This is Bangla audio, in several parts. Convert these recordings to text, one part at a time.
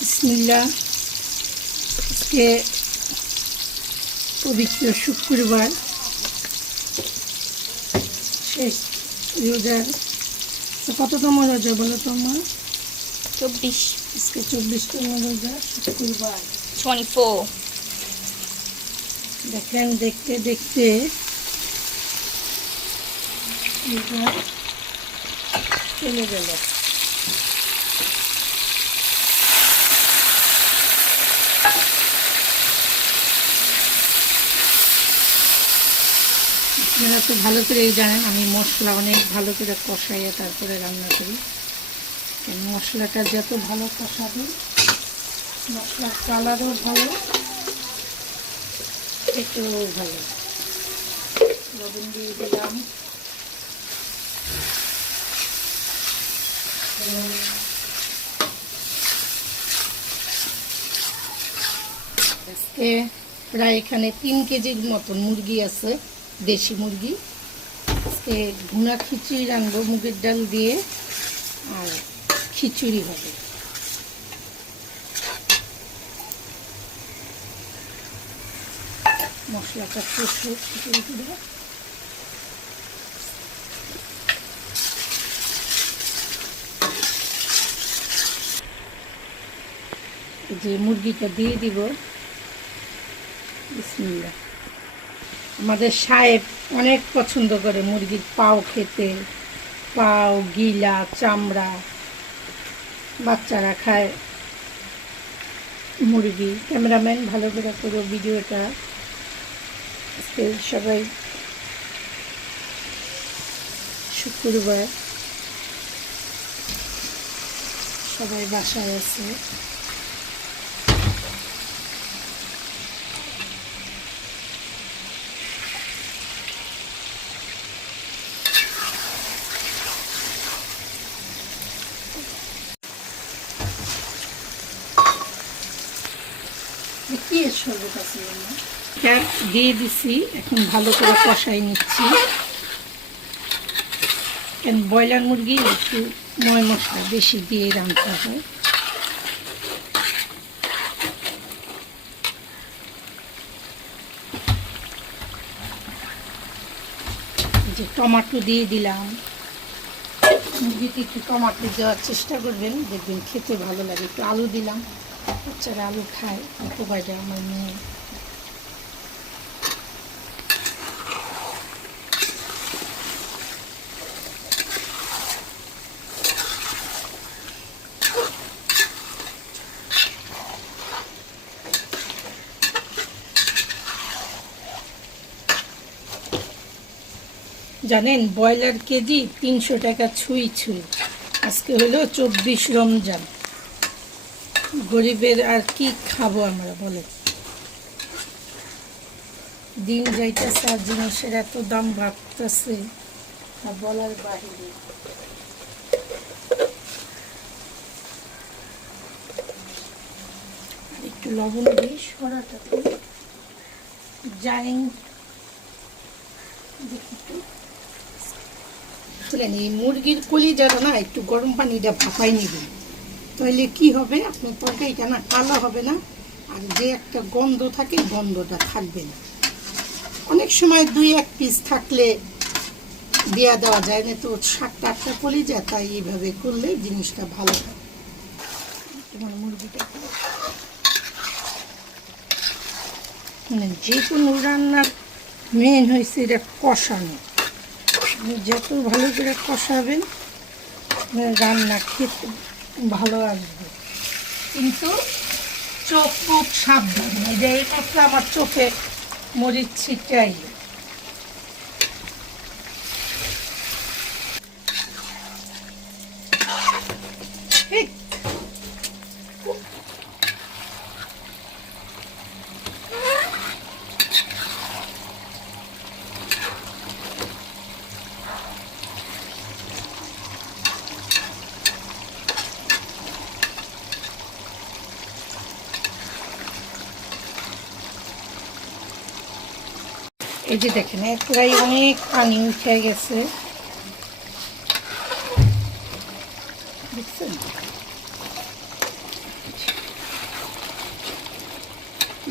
বিসমিল্লাহ। আজকে পবিত্র শুক্রবার, শেষ রোজার। কততম রোজা বলো তোমার? 24 আজকে 24তম রোজা, শুক্রবার 24 দেখেন, দেখতে দেখতে রোজা চলে গেল। আপনারা তো ভালো করেই জানেন আমি মশলা অনেক ভালো করে কষাইয়া তারপরে রান্না করি। মশলাটা যত ভালো কষাবে মশলার কালারও ভালো, খেতেও ভালো। লবণ দিয়ে দিলাম, আজকে প্রায় এখানে 3 কেজির মতন মুরগি আছে, দেশি মুরগি। আজকে ভুনা খিচুড়ি রাখবো মুগের ডাল দিয়ে, আর খিচুড়ি হবে। মশলাটা কষে খিচুড়ি দেবো। যে মুরগিটা দিয়ে দিব। বিসমিল্লাহ। আমাদের সাহেব অনেক পছন্দ করে মুরগির পাও খেতে, পাও, গিলা, চামড়া। বাচ্চারা খায় মুরগি। ক্যামেরাম্যান ভালো করে করো ভিডিওটা। আজকে সবাই শুক্রবার, সবাই বাসায় আছে। কি শরবত আছে দিয়ে দিছি, এখন ভালো করে কষাই নিচ্ছি। ব্রয়লার মুরগি একটু ময় মশলা বেশি দিয়ে রান্না হয়। যে টমেটো দিয়ে দিলাম, মুরগিতে একটু টমেটো দেওয়ার চেষ্টা করবেন, দেখবেন খেতে ভালো লাগে। একটু আলু দিলাম, বাচ্চারা আলু খায়, অল্প কয়টা আমার মেয়ে। জানেন ব্রয়লার কেজি 300 টাকা ছুঁই ছুঁই। আজকে হলো 24 রমজান। গরিবের আর কি খাবো আমরা, বলে? দিন যাইতেছে আর জিনিসের এত দাম বাড়তেছে, তা বলার বাহিরে। একটু লবণ দিয়ে সরাটা যাই দেখি একটু। এই মুরগির কলিজাটা না একটু গরম পানিটা ভাপাই নেবেন, তাহলে কি হবে, আপনার তরকারিটা না কালো হবে না, আর যে একটা গন্ধ থাকে গন্ধটা থাকবে না। অনেক সময় 2-1 পিস থাকলে দেওয়া দেওয়া যায় না, তো 7-8টা কলিজা, তাই এইভাবে করলে জিনিসটা ভালো হয়। তোমার মুরগিটা মানে যে কোনো রান্নার মেন হয়েছে এটা কষানো। যত ভালো করে কষাবেন রান্না খেতে ভালো আসবে। কিন্তু চোখ খুব সাবধান, এই মাত্র আমার চোখে মরিচ ছিটাই। এই যে দেখেন প্রায় অনেক পানি উঠে গেছে। দেখছেন?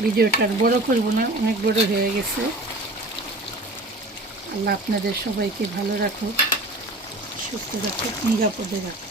ভিডিওটা আর বড় করব না, অনেক বড় হয়ে গেছে। আল্লাহ আপনাদের সবাইকে ভালো রাখুক, সুস্থ রাখুক, নিরাপদে রাখুক।